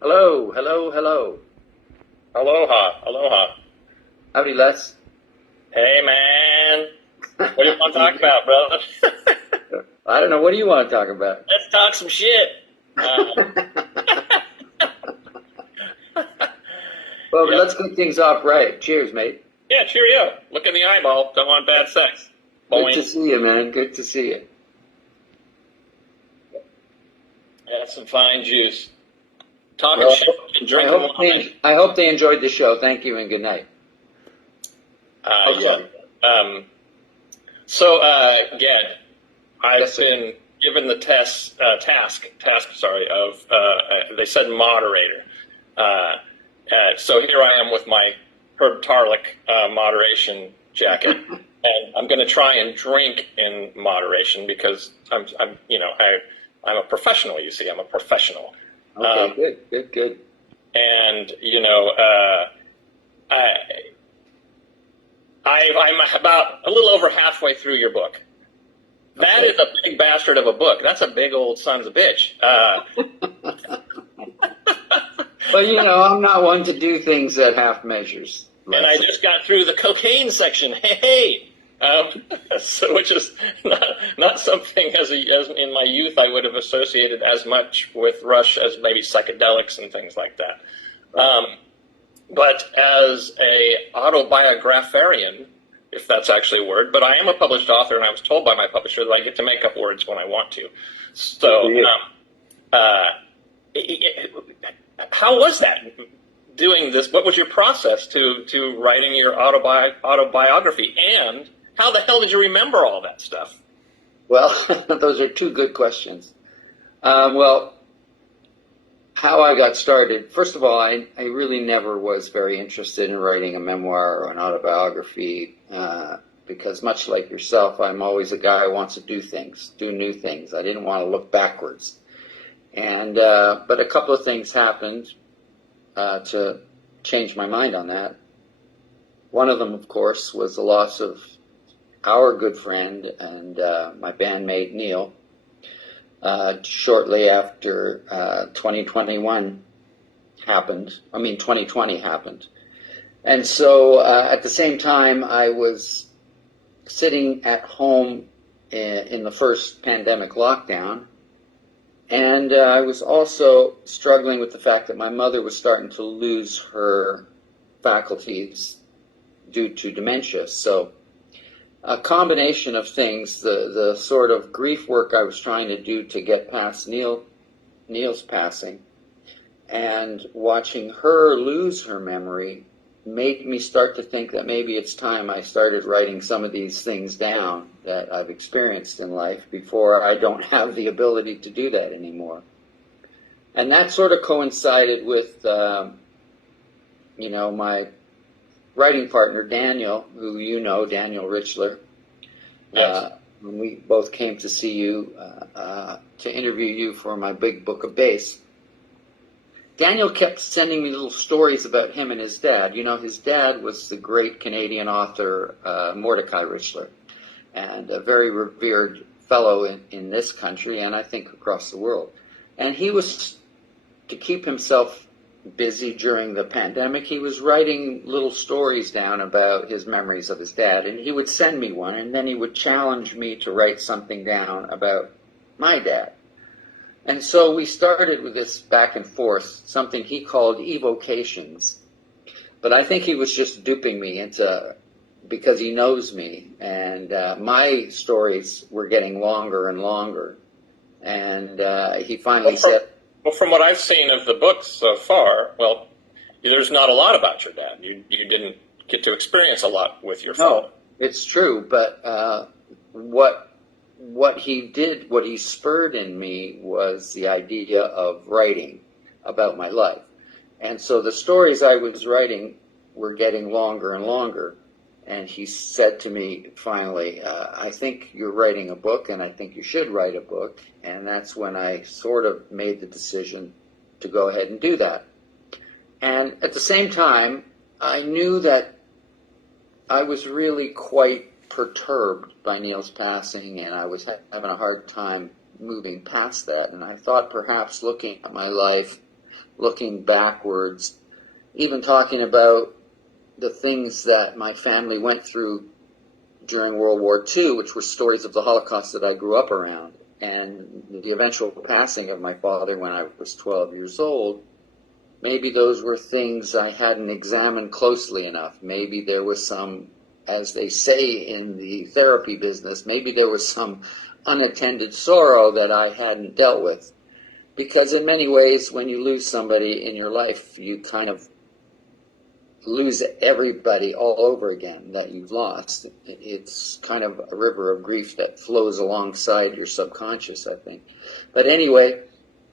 Hello, hello, hello. Aloha, aloha. Howdy, Les. Hey, man. What do you want to talk about, brother? I don't know. What do you want to talk about? Let's talk some shit. Well, Yep. let's get things off right. Cheers, mate. Yeah, cheerio. Look in the eyeball. Don't want bad sex. Good to Boing. see you, man. Good to see you. That's some fine juice. Talking Well, shit and drinking wine. I hope they enjoyed the show. Thank you and good night. Yeah. Ged, I've Yes, sir. been given the task, of, they said moderator. So here I am with my Herb Tarlick moderation jacket, and I'm going to try and drink in moderation because I'm a professional. You see, I'm a professional. Okay, good. And I'm about a little over halfway through your book. That is a big bastard of a book. That's a big old son's of a bitch. Well, I'm not one to do things at half measures. And I just got through the cocaine section. Hey, so which is not something as in my youth I would have associated as much with Rush as maybe psychedelics and things like that. But as a autobiographarian, if that's actually a word, but I am a published author, and I was told by my publisher that I get to make up words when I want to. So, how was that doing this? What was your process to writing your autobiography, and how the hell did you remember all that stuff? Well, those are two good questions. Well, how I got started, first of all, I really never was very interested in writing a memoir or an autobiography because much like yourself, I'm always a guy who wants to do new things. I didn't want to look backwards. And but a couple of things happened to change my mind on that. One of them, of course, was the loss of our good friend and my bandmate Neil. Shortly after 2020 happened. And so at the same time, I was sitting at home in the first pandemic lockdown, and I was also struggling with the fact that my mother was starting to lose her faculties due to dementia. So a combination of things, the sort of grief work I was trying to do to get past Neil's passing, and watching her lose her memory made me start to think that maybe it's time I started writing some of these things down that I've experienced in life before I don't have the ability to do that anymore. And that sort of coincided with, my writing partner, Daniel, who Daniel Richler. Yes. When we both came to see you to interview you for my big book of bass, Daniel kept sending me little stories about him and his dad. His dad was the great Canadian author Mordecai Richler, and a very revered fellow in this country and I think across the world. And he was, to keep himself busy during the pandemic, he was writing little stories down about his memories of his dad, and he would send me one, and then he would challenge me to write something down about my dad. And so we started with this back and forth, something he called evocations. But I think he was just duping me because he knows me, and my stories were getting longer and longer. And he finally said, well, from what I've seen of the books so far, there's not a lot about your dad. You didn't get to experience a lot with your father. No, it's true. But what he spurred in me was the idea of writing about my life. And so the stories I was writing were getting longer and longer. And he said to me finally, I think you're writing a book, and I think you should write a book. And that's when I sort of made the decision to go ahead and do that. And at the same time, I knew that I was really quite perturbed by Neil's passing, and I was having a hard time moving past that. And I thought perhaps looking at my life looking backwards, even talking about the things that my family went through during World War II, which were stories of the Holocaust that I grew up around, and the eventual passing of my father when I was 12 years old. Maybe those were things I hadn't examined closely enough. Maybe there was some, as they say in the therapy business, maybe there was some unattended sorrow that I hadn't dealt with. Because in many ways, when you lose somebody in your life, you kind of lose everybody all over again that you've lost. It's kind of a river of grief that flows alongside your subconscious, I think. But anyway,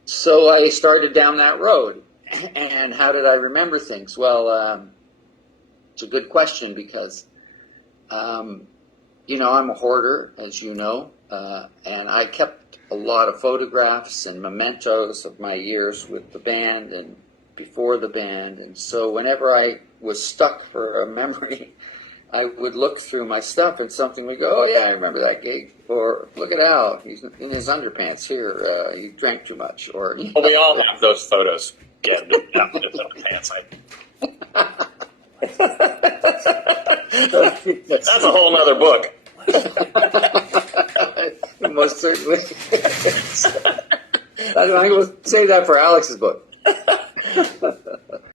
so I started down that road. And how did I remember things? Well, it's a good question because, I'm a hoarder, as you know, and I kept a lot of photographs and mementos of my years with the band and before the band. And so whenever I was stuck for a memory, I would look through my stuff and something would go, oh yeah, I remember that gig. Or look at Al, he's in his underpants here, he drank too much. Or well, we all have those photos. Yeah, his underpants. That's a whole nother book. Most certainly. I will save that for Alex's book.